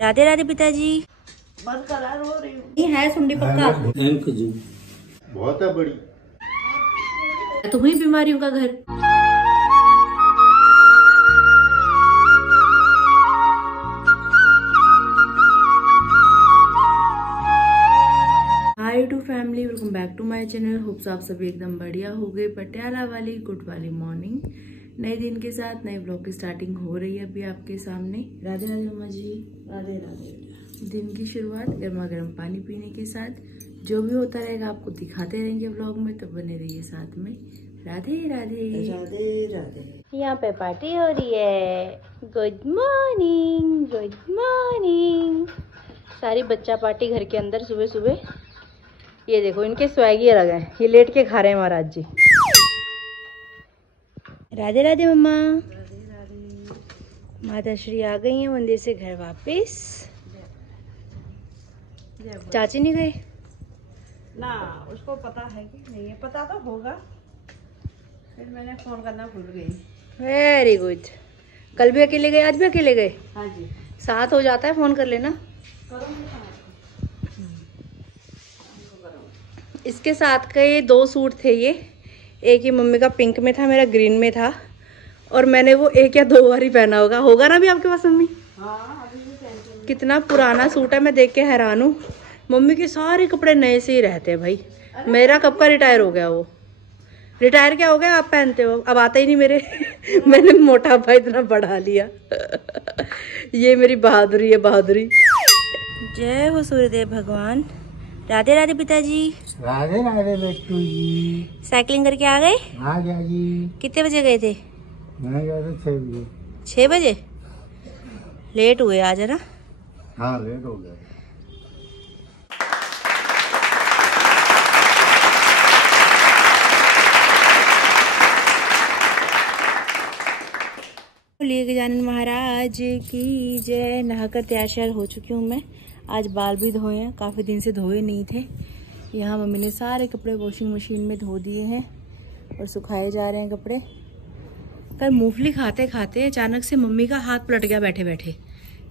राधे राधे पिताजी। बंद करा, रो रही हूँ। ये है सुंडी पक्का। बहुत है बड़ी। तो हुई बीमारियों का घर। Hi to family, welcome back to my channel. Hopes आप सभी एकदम बढ़िया हो गए। पटियाला वाली गुड वाली मॉर्निंग, नए दिन के साथ नए ब्लॉग की स्टार्टिंग हो रही है अभी आपके सामने। राधे राधे अम्मा जी। राधे राधे। दिन की शुरुआत गर्मा गर्म पानी पीने के साथ। जो भी होता रहेगा आपको दिखाते रहेंगे व्लॉग में, तो बने रहिए साथ में। राधे राधे। राधे राधे। यहाँ पे पार्टी हो रही है। Good morning, good morning. सारी बच्चा पार्टी घर के अंदर सुबह सुबह। ये देखो इनके स्वैगी अलग हैं। ये लेट के खा रहे हैं महाराज जी। राधे राधे मम्मा। राधे राधे। माता श्री आ गई हैं मंदिर से घर वापस। चाची नहीं गए ना, उसको पता है कि नहीं है, पता तो होगा, फिर मैंने फोन करना भूल गई। Very good. कल भी अकेले गए, आज भी अकेले गए। हाँ जी, साथ हो जाता है, फोन कर लेना। इसके साथ के 2 सूट थे ये। एक ही मम्मी का पिंक में था, मेरा ग्रीन में था। और मैंने वो 1 या 2 बार ही पहना होगा ना भी आपके पास मम्मी। हाँ, अभी भी पहनती हूँ। कितना पुराना सूट है, मैं देख के हैरान हूँ। मम्मी के सारे कपड़े नए से ही रहते हैं भाई। मेरा कब का रिटायर हो गया। वो रिटायर क्या हो गया, आप पहनते हो, अब आता ही नहीं मेरे। मैंने मोटापा इतना बढ़ा लिया। ये मेरी बहादुरी है, बहादुरी। जय हो सूर्यदेव भगवान। राधे राधे पिताजी। राधे राधे बेटू जी। साइकिलिंग करके आ गए। आ गया जी। कितने बजे गए थे? मैं गया था 6 बजे। 6 बजे। लेट हुए आज है ना। हाँ, लेट हो गया। बोलिए गजानन महाराज की जय। नहाकर तैयार श्यार हो चुकी हूँ मैं। आज बाल भी धोए हैं, काफ़ी दिन से धोए नहीं थे। यहाँ मम्मी ने सारे कपड़े वॉशिंग मशीन में धो दिए हैं और सुखाए जा रहे हैं कपड़े। कल मूंगफली खाते खाते अचानक से मम्मी का हाथ पलट गया बैठे बैठे।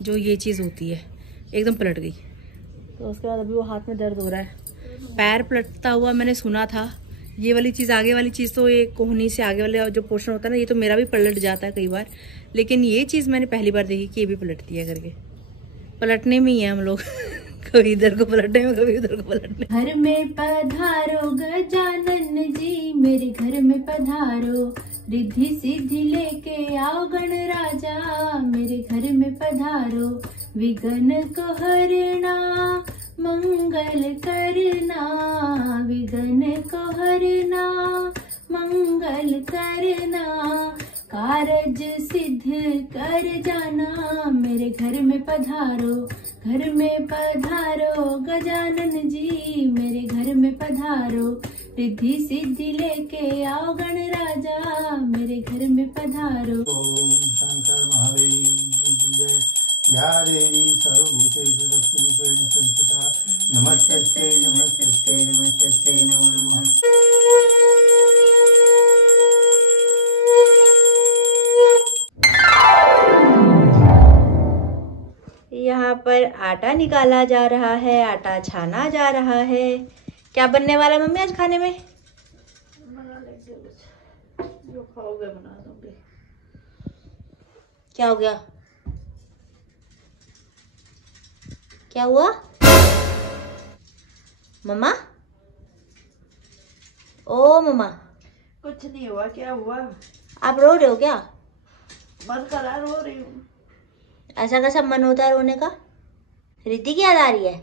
जो ये चीज़ होती है, एकदम पलट गई। तो उसके बाद अभी वो हाथ में दर्द हो रहा है। पैर पलटता हुआ मैंने सुना था। ये वाली चीज़, आगे वाली चीज़ तो ये कोहनी से आगे वाले जो पोर्शन होता है ना, ये तो मेरा भी पलट जाता है कई बार। लेकिन ये चीज़ मैंने पहली बार देखी कि ये भी पलटती है करके। पलटने में ही है हम लोग। कभी इधर को पलटने में, कभी उधर को पलटने। घर में पधारो गजानन जी, मेरे घर में पधारो। रिद्धि सिद्धि लेके आओ गण राजा, मेरे घर में पधारो। विघ्न को हरना, मंगल करना। विघ्न को हरना, मंगल करना। कारज सिद्ध कर जाना, मेरे घर में पधारो। घर में पधारो गजानन जी, मेरे घर में पधारो। रिद्धि सिद्धि लेके आओ गण राजा, मेरे घर में पधारो। ओम शंकर महादेव की जय। या देवी सर्वभूतेषु लक्ष्मीरूपेण संस्थिता, नमस्तस्यै नमस्तस्यै नमस्तस्यै नमो नमः। यहाँ पर आटा निकाला जा रहा है, आटा छाना जा रहा है। क्या बनने वाला मम्मी आज खाने में? बना लेंगे कुछ, जो खाओगे बना दोगे। क्या हो गया? क्या हुआ मम्मा? ओ मम्मा, कुछ नहीं हुआ। क्या हुआ? आप रो रहे हो क्या? बंद करा, रो रही हूँ। ऐसा कैसा मन होता है रोने का? रिद्धि की याद आ रही है?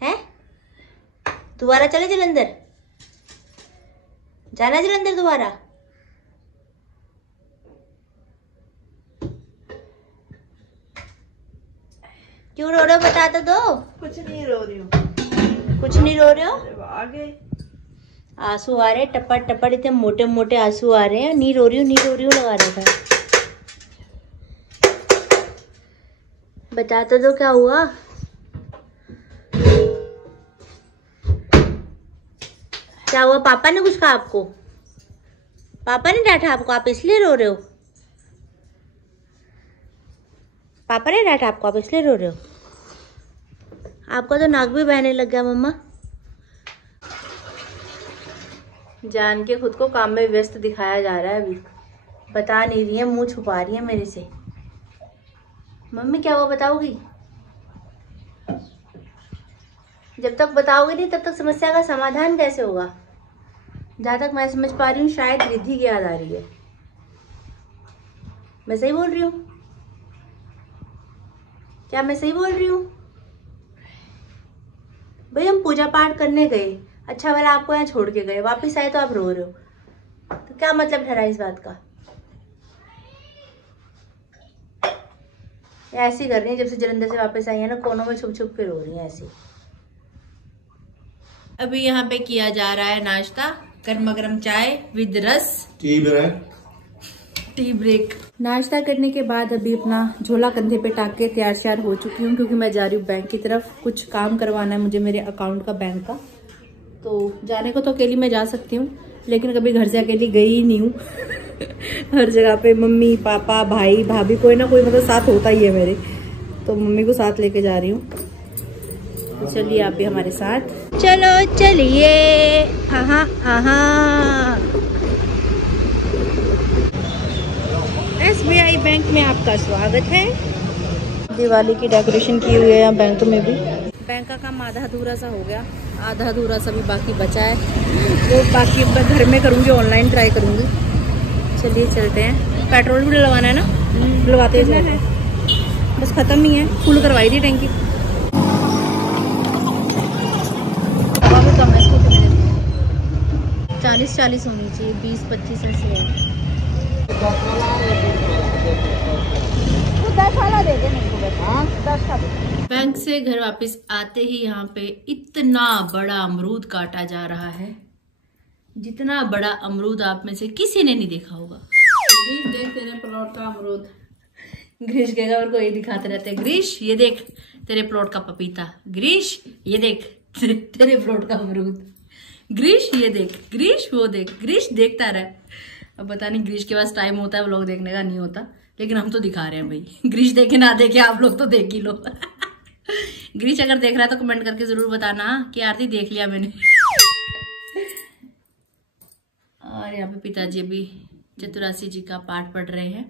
हैं? दोबारा चले जलंधर? जाना जलंधर दोबारा? क्यों रो रहे हो, बता तो दो। कुछ नहीं रो रही हूँ। कुछ नहीं रो रहे हो? आ गए आंसू आ रहे, टपट टपट इतने मोटे मोटे आंसू आ रहे हैं। नहीं रो रही हूँ, नहीं रो रही हूँ लगा रखा है। बता तो दो क्या हुआ। क्या हुआ? पापा ने कुछ कहा आपको? पापा ने डांटा आपको, आप इसलिए रो रहे हो? पापा ने डांटा आपको, आप इसलिए रो रहे हो? आपका तो नाक भी बहने लग गया मम्मा। जान के खुद को काम में व्यस्त दिखाया जा रहा है। अभी बता नहीं रही है, मुंह छुपा रही है मेरे से। मम्मी क्या वो बताओगी? जब तक बताओगे नहीं तब तक समस्या का समाधान कैसे होगा? जहाँ तक मैं समझ पा रही हूँ शायद रिद्धि की याद आ रही है। मैं सही बोल रही हूँ? क्या मैं सही बोल रही हूँ? भाई हम पूजा पाठ करने गए, अच्छा वाला आपको यहाँ छोड़ के गए, वापस आए तो आप रो रहे हो, तो क्या मतलब ठहरा इस बात का? ऐसी कर रही है जब से जलंधर से वापस आई है ना, कोनों में छुप छुप के रो रही है ऐसी। अभी यहाँ पे किया जा रहा है नाश्ता, गर्मा गर्म चाय विद रस, टी ब्रेक। नाश्ता करने के बाद अभी अपना झोला कंधे पे टाक के तैयार श्यार हो चुकी हूँ, क्योंकि मैं जा रही हूँ बैंक की तरफ। कुछ काम करवाना है मुझे मेरे अकाउंट का, बैंक का। तो जाने को तो अकेली मैं जा सकती हूँ, लेकिन कभी घर से अकेली गई ही नहीं हूँ। हर जगह पे मम्मी पापा भाई भाभी कोई ना कोई मतलब साथ होता ही है मेरे, तो मम्मी को साथ लेके जा रही हूँ। तो चलिए आप भी हमारे साथ चलो, चलिए। हाँ SBI बैंक में आपका स्वागत है। दिवाली की डेकोरेशन की हुई है यहाँ बैंक में भी। बैंक का काम आधा अधूरा सा हो गया, आधा अधूरा सा भी बाकी बचा है, वो बाकी मैं घर में करूँगी, ऑनलाइन ट्राई करूँगी। चलिए चलते हैं। पेट्रोल भी डलवाना है ना? डलवाते हैं, बस खत्म ही है, फुल करवाई थी टैंकी। हवा भी कम है स्कूटी में, 40-40 होनी चाहिए, 20-25 ऐसे है। 10 वाला दे दे मेरे को बस। हाँ 10 का। बैंक से घर वापस आते ही यहाँ पे इतना बड़ा अमरूद काटा जा रहा है, जितना बड़ा अमरूद आप में से किसी ने नहीं देखा होगा। देख तेरे प्लॉट का अमरूद। ग्रीश कहेगा मेरे को ये दिखाते रहते हैं, ग्रीश ये देख तेरे प्लॉट का पपीता, ग्रीश ये देख तेरे प्लॉट का अमरूद, ग्रीश ये देख, ग्रीश वो देख, ग्रीश देखता रहे। अब पता नहीं ग्रीश के पास टाइम होता है व्लॉग देखने का, नहीं होता, लेकिन हम तो दिखा रहे हैं भाई। ग्रीश देखे ना देखे आप लोग तो देख ही लो। ग्रीश अगर देख रहा है तो कमेंट करके जरूर बताना कि आरती देख लिया मैंने। और यहाँ पे पिताजी भी चतुरासी जी का पाठ पढ़ रहे हैं।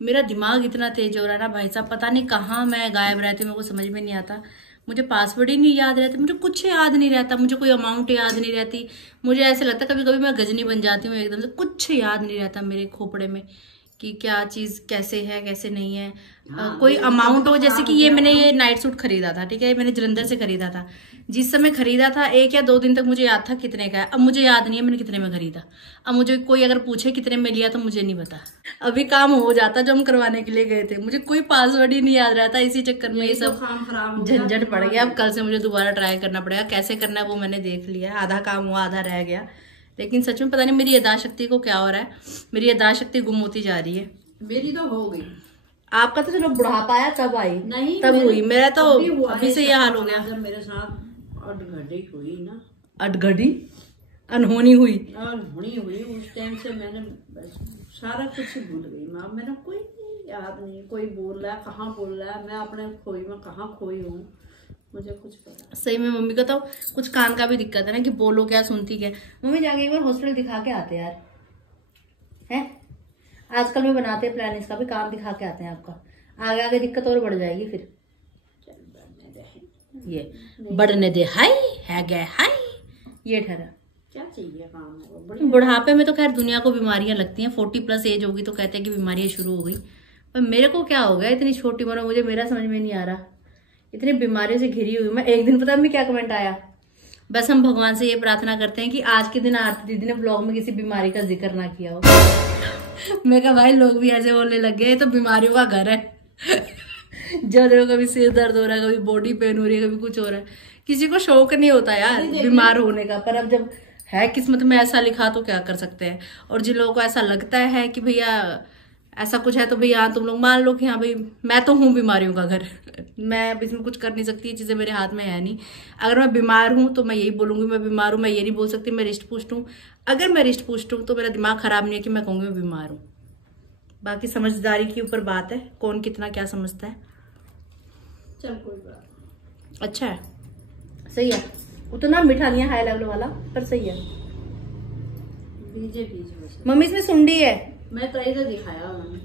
मेरा दिमाग इतना तेज हो रहा है ना भाई साहब, पता नहीं कहाँ मैं गायब रहती हूँ, मेरे को समझ में नहीं आता। मुझे पासवर्ड ही नहीं याद रहता, मुझे कुछ याद नहीं रहता, मुझे कोई अमाउंट याद नहीं रहती। मुझे ऐसे लगता है कभी कभी मैं गजनी बन जाती हूँ एकदम से, कुछ याद नहीं रहता मेरे खोपड़े में कि क्या चीज़ कैसे है कैसे नहीं है। कोई अमाउंट हो, जैसे कि ये मैंने ये नाइट सूट खरीदा था, ठीक है, मैंने जलंधर से खरीदा था। जिस समय खरीदा था 1 या 2 दिन तक मुझे याद था कितने का है, अब मुझे याद नहीं है मैंने कितने में खरीदा। अब मुझे कोई अगर पूछे कितने में लिया तो मुझे नहीं पता। अभी काम हो जाता जो हम करवाने के लिए गए थे, मुझे कोई पासवर्ड ही नहीं याद रहता, इसी चक्कर में ये सब झंझट पड़ गया। अब कल से मुझे दोबारा ट्राई करना पड़ेगा, कैसे करना है वो मैंने देख लिया, आधा काम हुआ आधा रह गया। लेकिन सच में पता नहीं मेरी याददाश्त को क्या हो रहा है, मेरी याददाश्त गुम होती जा रही है। मेरी तो हो गई, आपका तो चलो बुढ़ापा आया तब आई, नहीं तब हुई, मेरा तो अभी से यह हाल हो गया। जब मेरे साथ अटघड़ी हुई ना, अटघड़ी अनहोनी हुई, अनहोनी हुई, उस टाइम से मैंने सारा कुछ ही भूल गई। माँ मेरा कोई याद नहीं, कोई बोल रहा है कहाँ बोल रहा है, मैं अपने खोई में कहाँ खोई हूँ, मुझे कुछ पता। सही में मम्मी को तो कुछ कान का भी दिक्कत है ना, कि बोलो क्या सुनती क्या। मम्मी जाके एक बार हॉस्पिटल दिखा के आते यार, है आजकल में बनाते प्लान, इसका भी काम दिखा के आते हैं आपका, आगे आगे दिक्कत और बढ़ जाएगी फिर। ये बढ़ने दे हाय है गए हाय, ये ठहरा क्या चाहिए काम। बुढ़ापे में तो खैर दुनिया को बीमारियां लगती हैं, 40+ एज होगी तो कहते हैं कि बीमारियां शुरू हो गई, पर मेरे को क्या हो गया इतनी छोटी उम्र में, मुझे मेरा समझ में नहीं आ रहा, इतनी बीमारियों से घिरी हुई मैं। एक दिन पता नहीं क्या कमेंट आया, बस हम भगवान से ये प्रार्थना करते हैं कि आज के दिन आरती दीदी ने ब्लॉग में किसी बीमारी का जिक्र ना किया हो। मैं कहा भाई लोग भी ऐसे बोलने लग गए, तो बीमारियों का घर है। जब देखो कभी सिर दर्द हो रहा है, कभी बॉडी पेन हो रही है, कभी कुछ हो रहा है, किसी को शौक नहीं होता यार बीमार होने का, पर अब जब है किस्मत में ऐसा लिखा तो क्या कर सकते हैं। और जिन लोगों को ऐसा लगता है कि भैया ऐसा कुछ है तो भैया तुम लोग मान लो कि हाँ भाई मैं तो हूँ बीमारियों का घर, मैं इसमें कुछ कर नहीं सकती, चीजें मेरे हाथ में है नहीं। अगर मैं बीमार हूँ तो मैं यही बोलूंगी मैं बीमार हूँ, मैं ये नहीं बोल सकती मैं रिस्ट पुष्ट हूँ। अगर मैं रिस्ट पुष्ट हूँ तो मेरा दिमाग खराब नहीं है कि मैं कहूँगी मैं बीमार हूँ, बाकी समझदारी के ऊपर बात है, कौन कितना क्या समझता है। चल कोई बात नहीं। अच्छा है, सही है। उतना मीठा नहीं है हाई लेवल वाला, पर सही है। बीजे बस। मम्मी इसमें सुंडी है। मैं तो इधर दिखाया मैंने,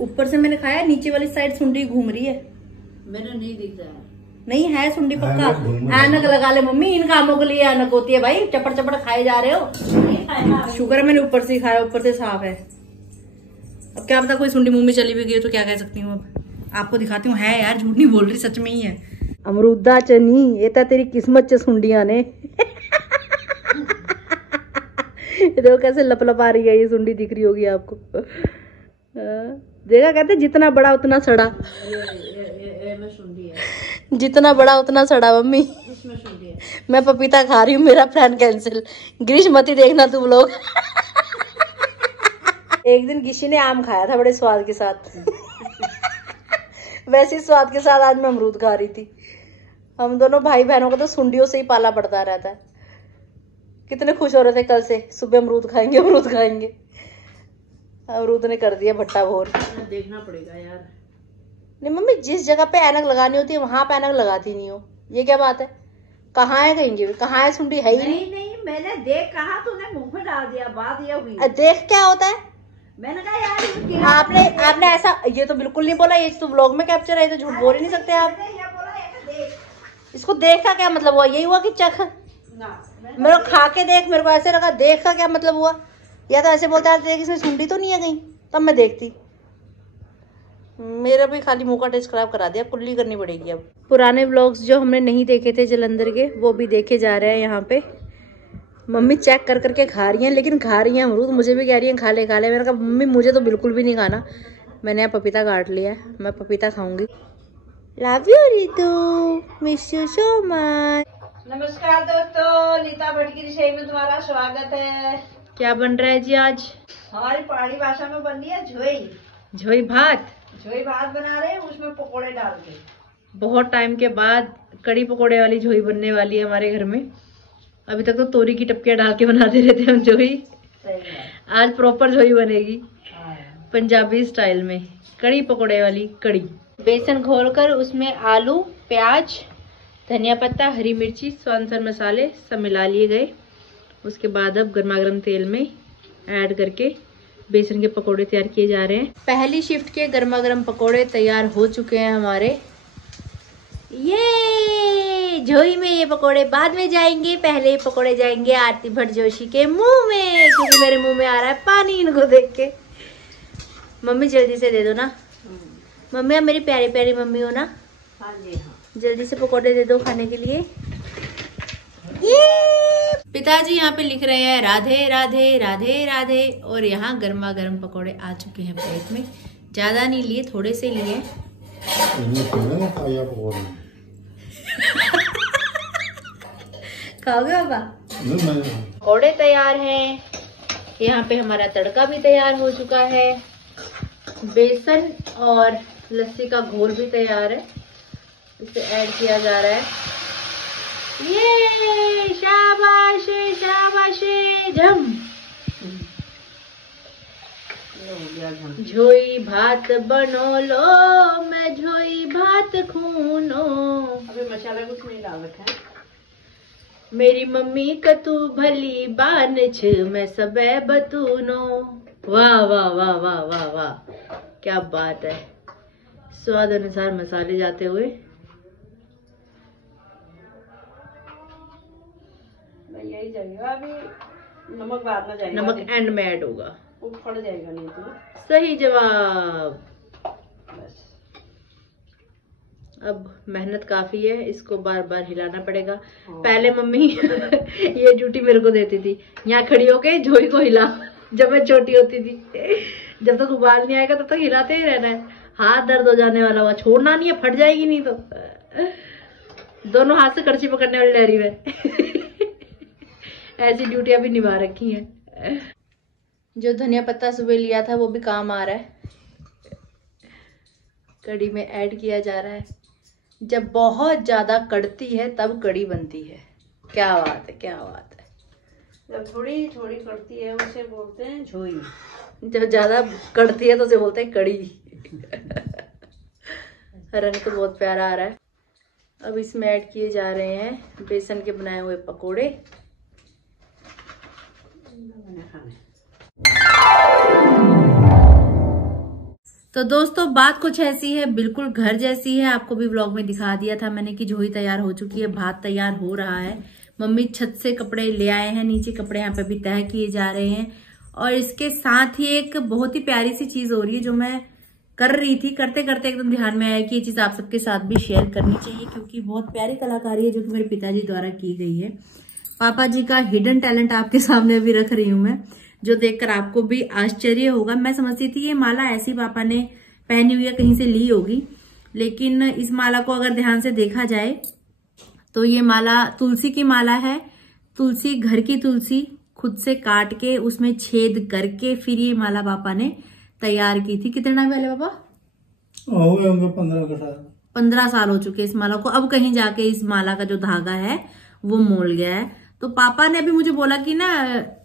ऊपर से मैंने खाया, नीचे वाली साइड सुंडी घूम रही है। मैंने नहीं दिख रहा है। नहीं है सुंडी पक्का। ऐनक लगा ले मम्मी, इन कामों के लिए ऐनक होती है भाई। चपड़ चपड़ खाए जा रहे हो। शुक्र है मैंने ऊपर से ही खाया, ऊपर से साफ है। अब क्या पता कोई सुंडी मुंह में चली भी गई तो क्या कह सकती हूँ। अब आपको दिखाती हूँ, है यार, झूठ नहीं बोल रही, सच में ही है। अमरूदा चनी ये तो तेरी किस्मत च सुंडिया ने। देखो कैसे लपलपा रही है, ये सुंडी दिख रही होगी आपको। देखा, कहते जितना बड़ा उतना सड़ा। में सुंडी है। जितना बड़ा उतना सड़ा मम्मी। इसमें सुंडी है। मैं पपीता खा रही हूँ, मेरा प्लान कैंसिल। ग्रीष्मती देखना तुम लोग। एक दिन गिशी ने आम खाया था बड़े स्वाद के साथ। वैसे स्वाद के साथ आज मैं अमरूद खा रही थी। हम दोनों भाई बहनों को तो सुंडियों से ही पाला पड़ता रहता है। कितने खुश हो रहे थे कल से, सुबह अमरूद खाएंगे अमरूद खाएंगे। अमरूद ने कर दिया भट्टा भोर। देखना पड़ेगा यार। नहीं मम्मी, जिस जगह पे ऐनक लगानी होती है वहां पे ऐनक लगाती नहीं हो, ये क्या बात है? कहाँ है कहेंगे, कहाँ है सुंडी, है ही नहीं। नहीं मैंने देख कहा, तूने मुंह में डाल दिया, बात ये हुई। देख क्या होता है? मैंने कहा यार आपने ऐसा, ये तो बिल्कुल नहीं बोला, ये तो व्लॉग में कैप्चर है, तो झूठ बोल ही नहीं सकते आप। इसको देख का क्या मतलब हुआ? यही हुआ कि चख मेरे को खा के देख, मेरे को ऐसे लगा देख का क्या मतलब हुआ? या तो ऐसे बोलते देख इसमें सुंडी तो नहीं है कहीं, तब मैं देखती। मेरा भी खाली मुंह का टेस्ट खराब करा दिया, कुल्ली करनी पड़ेगी अब। पुराने व्लॉग्स जो हमने नहीं देखे थे जलंधर के, वो भी देखे जा रहे हैं यहाँ पे। मम्मी चेक कर करके खा रही हैं, लेकिन खा रही हैं अमरूद। मुझे भी कह रही हैं खा ले खा ले। मैंने कहा मम्मी मुझे तो बिल्कुल भी नहीं खाना। मैंने यहाँ पपीता काट लिया है, मैं पपीता खाऊंगी। Love you Ritu, miss you so much. नमस्कार दोस्तों, नीता भट्ट की रसोई में तुम्हारा स्वागत है। क्या बन रहा है जी आज? हमारी पहाड़ी भाषा में बन रही है झोई। झोई भात। झोई भात बना रहे हैं, उसमें पकोड़े डाल के। बहुत टाइम के बाद कड़ी पकोड़े वाली झोई बनने वाली है हमारे घर में। अभी तक तो तोरी की टपकियां डाल के बनाते रहते हैं हम झोई। आज प्रॉपर झोई बनेगी पंजाबी स्टाइल में, कड़ी पकोड़े वाली कड़ी। बेसन घोलकर उसमें आलू, प्याज, धनिया पत्ता, हरी मिर्ची, स्वाद अनुसार मसाले सब मिला लिए गए। उसके बाद अब गर्मा गर्म तेल में ऐड करके बेसन के पकोड़े तैयार किए जा रहे हैं। पहली शिफ्ट के गर्मा गर्म पकोड़े तैयार हो चुके हैं हमारे। ये झोई में ये पकोड़े बाद में जाएंगे, पहले पकोड़े जाएंगे आरती भट्ट जोशी के मुंह में, क्योंकि मेरे मुंह में आ रहा है पानी इनको देख के। मम्मी जल्दी से दे दो ना। मम्मी आप मेरी प्यारी प्यारी मम्मी हो ना। हाँ जी हाँ। जल्दी से पकोड़े दे दो खाने के लिए। ये पिताजी यहाँ पे लिख रहे हैं राधे राधे राधे राधे, और यहाँ गर्मा गर्म पकोड़े आ चुके हैं प्लेट में। ज्यादा नहीं लिए, थोड़े से लिए। खाओगे बाबा? पकोड़े तैयार हैं। यहाँ पे हमारा तड़का भी तैयार हो चुका है। बेसन और लस्सी का घोल भी तैयार है, इसे ऐड किया जा रहा है। ये शाबाश शाबाश झम। झोई भात बनो लो, मैं झोई भात खूनो। अभी मसाला कुछ नहीं डाल रखा है। मेरी मम्मी कतू भली बान छ, मैं सबे बतूनो। वाह वाह वाह वाह वाह वाह, क्या बात है। स्वाद अनुसार मसाले जाते हुए। यही जाएगा, अभी नमक बाद में जाएगा। नमक एंड में ऐड होगा, वो फट जाएगा नहीं तो। सही जवाब। अब मेहनत काफी है, इसको बार बार हिलाना पड़ेगा। पहले मम्मी ये ड्यूटी मेरे को देती थी, यहाँ खड़ी होके झोई को हिला। जब मैं छोटी होती थी, जब तक उबाल नहीं आएगा तब तक हिलाते ही रहना है। हाथ दर्द हो जाने वाला हुआ, छोड़ना नहीं है, फट जाएगी नहीं तो। दोनों हाथ से कड़छी पकड़ने वाली लहरी में। ऐसी ड्यूटियां भी निभा रखी हैं। जो धनिया पत्ता सुबह लिया था वो भी काम आ रहा है। कड़ी में ऐड किया जा रहा है। जब बहुत ज्यादा कड़ती है तब कड़ी बनती है। क्या बात है, क्या बात है। जब थोड़ी थोड़ी कड़ती है उसे बोलते हैं झोई। जब ज्यादा कड़ती है तो उसे बोलते हैं कड़ी। रंग तो बहुत प्यारा आ रहा है। अब इसमें ऐड किए जा रहे हैं बेसन के बनाए हुए पकोड़े। तो दोस्तों बात कुछ ऐसी है, बिल्कुल घर जैसी है। आपको भी व्लॉग में दिखा दिया था मैंने कि जोही तैयार हो चुकी है, भात तैयार हो रहा है। मम्मी छत से कपड़े ले आए हैं, नीचे कपड़े यहाँ पे भी तय किए जा रहे हैं। और इसके साथ ही एक बहुत ही प्यारी सी चीज हो रही है जो मैं कर रही थी, करते करते एकदम ध्यान में आया कि ये चीज आप सबके साथ भी शेयर करनी चाहिए, क्योंकि बहुत प्यारी कलाकारी है जो कि मेरे पिताजी द्वारा की गई है। पापा जी का हिडन टैलेंट आपके सामने अभी रख रही हूँ मैं, जो देखकर आपको भी आश्चर्य होगा। मैं समझती थी ये माला ऐसी पापा ने पहनी हुई है, कहीं से ली होगी, लेकिन इस माला को अगर ध्यान से देखा जाए तो ये माला तुलसी की माला है। तुलसी, घर की तुलसी खुद से काट के उसमें छेद करके फिर ये माला पापा ने तैयार की थी। कितने टाइम पहले पापा? हो गए होंगे 15 साल हो चुके इस माला को। अब कहीं जाके इस माला का जो धागा है वो मोल गया है। तो पापा ने अभी मुझे बोला कि ना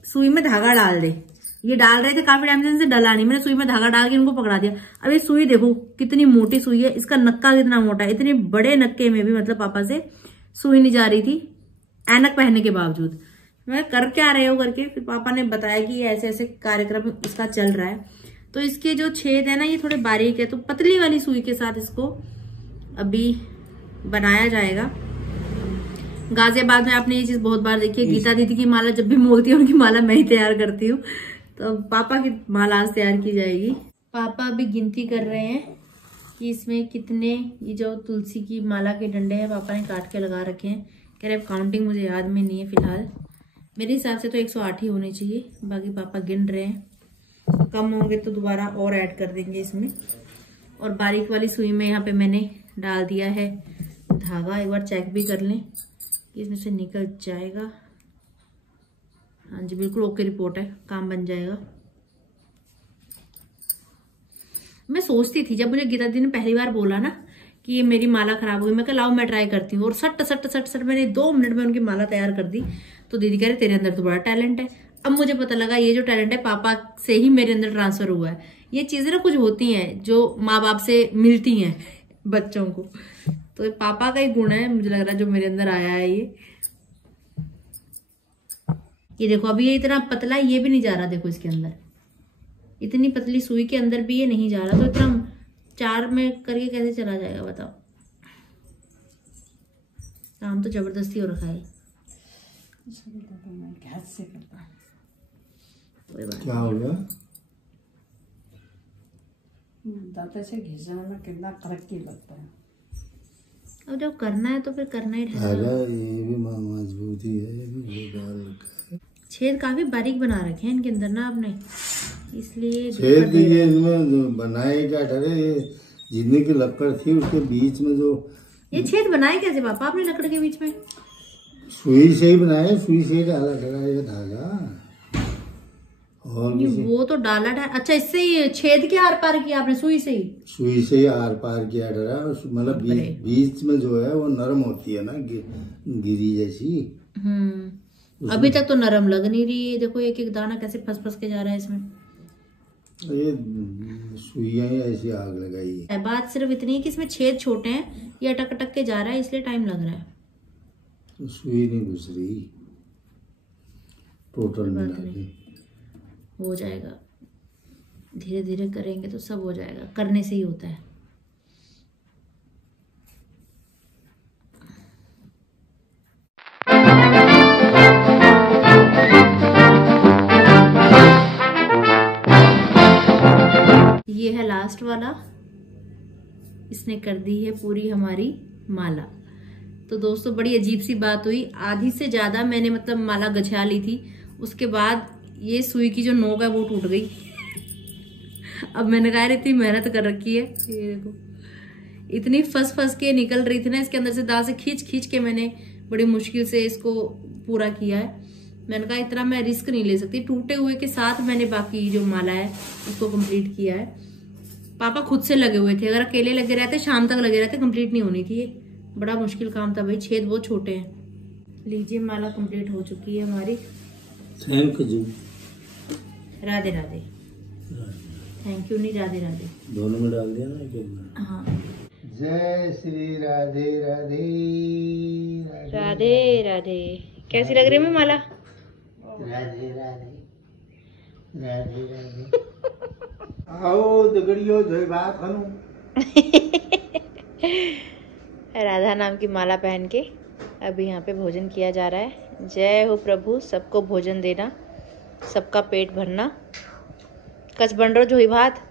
सुई में धागा डाल दे। ये डाल रहे थे काफी टाइम से, इनसे डला नहीं। मैंने सुई में धागा डाल के इनको पकड़ा दिया। अब ये सुई देखो कितनी मोटी सुई है, इसका नक्का कितना मोटा है। इतने बड़े नक्के में भी मतलब पापा से सुई नहीं जा रही थी, ऐनक पहनने के बावजूद। मैं कर क्या रहे हो करके फिर पापा ने बताया कि ऐसे ऐसे कार्यक्रम इसका चल रहा है। तो इसके जो छेद है ना ये थोड़े बारीक है, तो पतली वाली सुई के साथ इसको अभी बनाया जाएगा। गाजियाबाद में आपने ये चीज बहुत बार देखी है, गीता दीदी की माला जब भी मोलती है उनकी माला मैं ही तैयार करती हूँ। तो पापा की माला आज तैयार की जाएगी। पापा अभी गिनती कर रहे हैं कि इसमें कितने ये जो तुलसी की माला के डंडे हैं पापा ने काट के लगा रखे हैं। कह रहे काउंटिंग मुझे याद में नहीं है फिलहाल, मेरे हिसाब से तो 108 ही होने चाहिए, बाकी पापा गिन रहे हैं। कम होंगे तो दोबारा और ऐड कर देंगे इसमें। और बारीक वाली सुई में यहाँ पे मैंने डाल दिया है धागा। एक बार चेक भी कर लें कि इसमें से निकल जाएगा। हाँ जी बिल्कुल ओके रिपोर्ट है, काम बन जाएगा। मैं सोचती थी जब मुझे गीता दी ने पहली बार बोला ना कि ये मेरी माला खराब हुई, मैं कहा लाओ मैं ट्राई करती हूँ। और सट सट सट सट मैंने 2 मिनट में उनकी माला तैयार कर दी। तो दीदी कह रहे तेरे अंदर तो बड़ा टैलेंट है। अब मुझे पता लगा ये जो टैलेंट है पापा से ही मेरे अंदर ट्रांसफर हुआ है। ये चीजें ना कुछ होती हैं जो माँ बाप से मिलती हैं बच्चों को, तो पापा का ही गुण है मुझे लग रहा है जो मेरे अंदर आया है। ये देखो अभी ये इतना पतला है, ये भी नहीं जा रहा। देखो इसके अंदर इतनी पतली सुई के अंदर भी ये नहीं जा रहा, तो इतना 4 में करके कैसे चला जाएगा बताओ। काम तो जबरदस्ती हो रखा है। क्या हो गया? दांते से घिसने में कितना तरक्की लगता है। अब जब करना है तो फिर करना ही है। ये भी मजबूती है, ये भी डाल रखा है। छेद काफी बारीक बना रखे हैं इनके अंदर ना आपने, इसलिए छेद ये इनमें बनाए क्या ठहरे, जितने की लकड़ थी उसके बीच में जो ये छेद बनाए कैसे पापा आपने लकड़ के बीच में? सुई से ही बनाए, सुई से ही डाला ठहरा ये धागा। और वो तो डाला था। अच्छा इससे ही छेद के आर पार किया आपने? सुई से ही आर पार किया डरा। मतलब बीच में जो है वो नरम होती है ना, गिरी जैसी। अभी तक तो नरम लग नहीं रही है। देखो एक एक दाना कैसे फंस फंस के जा रहा है इसमें। ये सुइयां ही ऐसी आग लगाई है। बात सिर्फ इतनी है कि इसमें छेद छोटे हैं, ये अटक अटक के जा रहा है इसलिए टाइम लग रहा है। तो सुई नहीं घुस रही टोटल मिला के। हो जाएगा, धीरे धीरे करेंगे तो सब हो जाएगा, करने से ही होता है। ये है लास्ट वाला, इसने कर दी है पूरी हमारी माला। तो दोस्तों बड़ी अजीब सी बात हुई, आधी से ज्यादा मैंने मतलब माला गछा ली थी, उसके बाद ये सुई की जो नोक है वो टूट गई। अब मैंने कहा इतनी मेहनत कर रखी है, ये देखो इतनी फंस के निकल रही थी ना इसके अंदर से, दांत से खींच के मैंने बड़ी मुश्किल से इसको पूरा किया है। मैंने कहा इतना मैं रिस्क नहीं ले सकती, टूटे हुए के साथ मैंने बाकी जो माला है उसको कंप्लीट किया है। पापा खुद से लगे हुए थे, अगर अकेले लगे रहते शाम तक लगे रहते कंप्लीट नहीं होनी थी। ये बड़ा मुश्किल काम था भाई, छेद बहुत छोटे हैं। लीजिए माला कंप्लीट हो चुकी है हमारी। Thank you. Radhe Radhe. Thank you नहीं, राधे राधे दोनों में डाल दिया ना एक। हाँ। जय श्री राधे राधे राधे राधे। कैसी लग रही है माला? राधे राधे राधे राधे। आओ दगड़ियो जोई बात हनु। राधा नाम की माला पहन के अभी यहाँ पे भोजन किया जा रहा है। जय हो प्रभु, सबको भोजन देना, सबका पेट भरना। कच बन रो जोई भात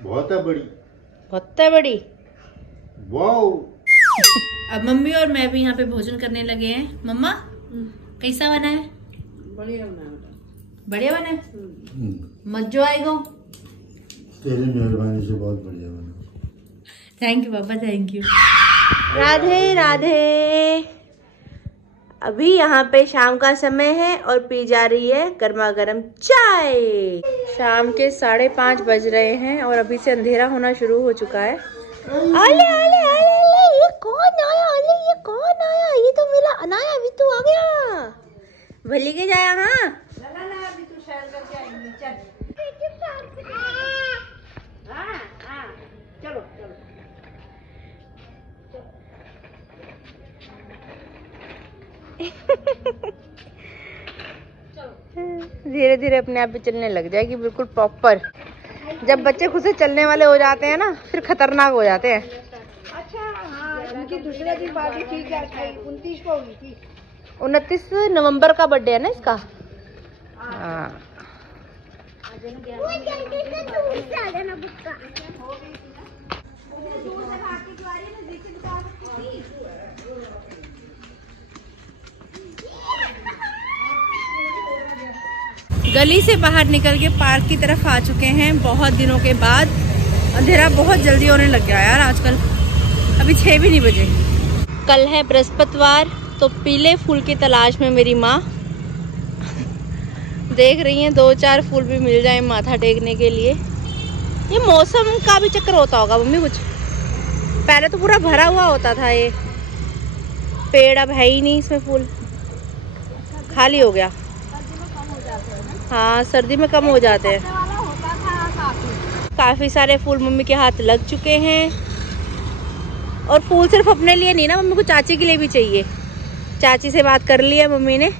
बहुत है बड़ी, बहुत है बड़ी। वाओ। अब मम्मी और मैं भी यहाँ पे भोजन करने लगे हैं। मम्मा कैसा बना है? बढ़िया बना बेटा, बढ़िया बना है। मज्जो आएगा। तेरी मेहरबानी से बहुत बढ़िया बना। थैंक यू पापा, थैंक यू। राधे राधे। अभी यहाँ पे शाम का समय है और पी जा रही है गर्मा गर्म चाय। शाम के 5:30 बज रहे हैं और अभी से अंधेरा होना शुरू हो चुका है। आले आले आले आले, ये कौन आया? आले ये कौन आया? ये तो मेरा अनाया अभी तो आ गया। भली के जाया। हाँ अभी तू सैर करके आएंगे, चल। चलो चलो। धीरे धीरे अपने आप भी चलने लग जाएगी, बिल्कुल प्रॉपर। जब बच्चे खुद से चलने वाले हो जाते हैं ना, फिर खतरनाक हो जाते हैं। अच्छा हाँ, उनकी दूसरे दिन पार्टी ठीक है, 29 को हुई थी। 29 नवंबर का बर्थडे है ना इसका। हाँ। गली से बाहर निकल के पार्क की तरफ आ चुके हैं बहुत दिनों के बाद। अंधेरा बहुत जल्दी होने लग गया यार आजकल, अभी 6 भी नहीं बजे। कल है बृहस्पतिवार, तो पीले फूल की तलाश में मेरी माँ देख रही हैं 2-4 फूल भी मिल जाए माथा टेकने के लिए। ये मौसम का भी चक्कर होता होगा मम्मी कुछ। पहले तो पूरा भरा हुआ होता था ये पेड़, अब है ही नहीं इसमें फूल, खाली हो गया। हाँ सर्दी में कम हो जाते हैं। काफी सारे फूल मम्मी के हाथ लग चुके हैं। और फूल सिर्फ अपने लिए नहीं ना, मम्मी को चाची के लिए भी चाहिए। चाची से बात कर ली है मम्मी ने,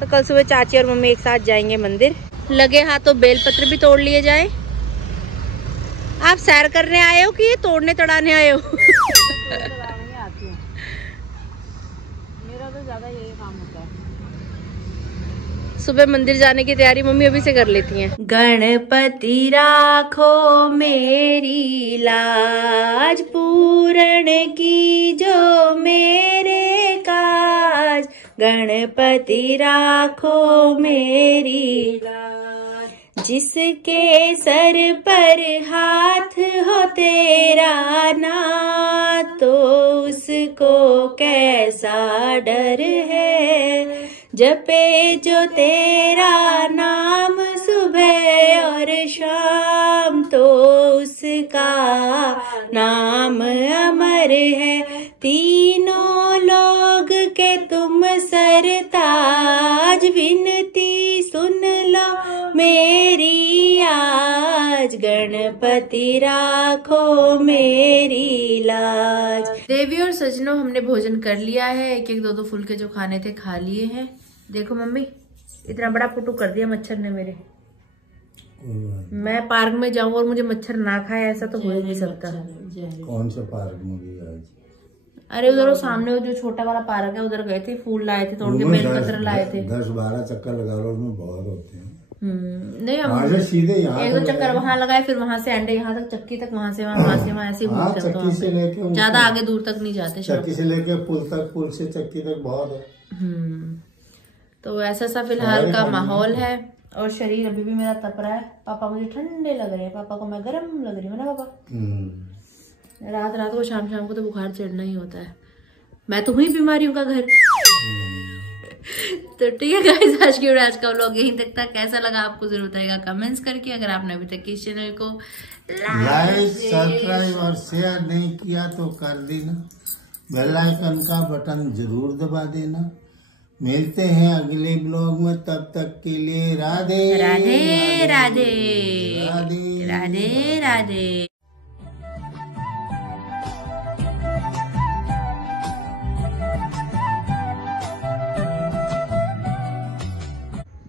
तो कल सुबह चाची और मम्मी एक साथ जाएंगे मंदिर। लगे हाथों बेलपत्र भी तोड़ लिए जाए। आप सैर करने आए हो कि ये तोड़ने तड़ाने आए हो? मेरा तो ज्यादा यही काम होता है। सुबह मंदिर जाने की तैयारी मम्मी अभी से कर लेती हैं। गणपति राखो मेरी लाज, पूरण की जो मेरे काज। गणपति राखो मेरी लाज, जिसके सर पर हाथ हो तेरा ना, तो उसको कैसा डर है। जपे जो तेरा नाम सुबह और शाम, तो उसका नाम अमर है। तीनों लोग के तुम सरताज, विनती सुन लो मेरी आज। गणपति राखो मेरी लाज। देवी और सजनों, हमने भोजन कर लिया है। 1-1, 2-2 फूल के जो खाने थे खा लिए हैं। देखो मम्मी, इतना बड़ा पुटू कर दिया मच्छर ने मेरे। मैं पार्क में जाऊं और मुझे मच्छर ना खाए, ऐसा तो हो ही नहीं सकता। कौन सा पार्क में गई आज? अरे उधर वो सामने वो जो छोटा वाला पार्क है, उधर गए थे, फूल लाए थे तोड़ के, बेलपत्र लाए थे। 10-12 चक्कर लगा लो, उसमें बहुत होते हैं। नहीं हम वहाँ से सीधे यहाँ 1-2 चक्कर वहाँ लगाए, फिर वहाँ से अंडे यहाँ तक, चक्की तक, वहाँ से वहाँ ऐसे घूमते चक्की से लेके ज्यादा आगे दूर तक नहीं जाते। चक्की से लेके पुल तक, पुल से चक्की तक बहुत है। तो ऐसा सा फिलहाल का माहौल है। और शरीर अभी भी मेरा तप रहा है। पापा मुझे ठंडे लग रहे हैं, पापा को मैं गर्म लग रही हूँ ना पापा। रात को शाम को तो बुखार चढ़ना ही होता है। मैं तो हुई बीमारियों का घर। तो ठीक है गाइस, आज का व्लॉग यहीं तक था। कैसा लगा आपको जरूर बताइएगा कमेंट्स करके। अगर आपने अभी तक इस चैनल को लाइक, सब्सक्राइब और शेयर नहीं किया तो कर देना। बेल आइकन का बटन जरूर दबा देना। मिलते हैं अगले ब्लॉग में, तब तक के लिए राधे राधे राधे राधे राधे राधे।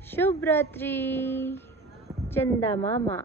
शुभ रात्रि चंदा मामा।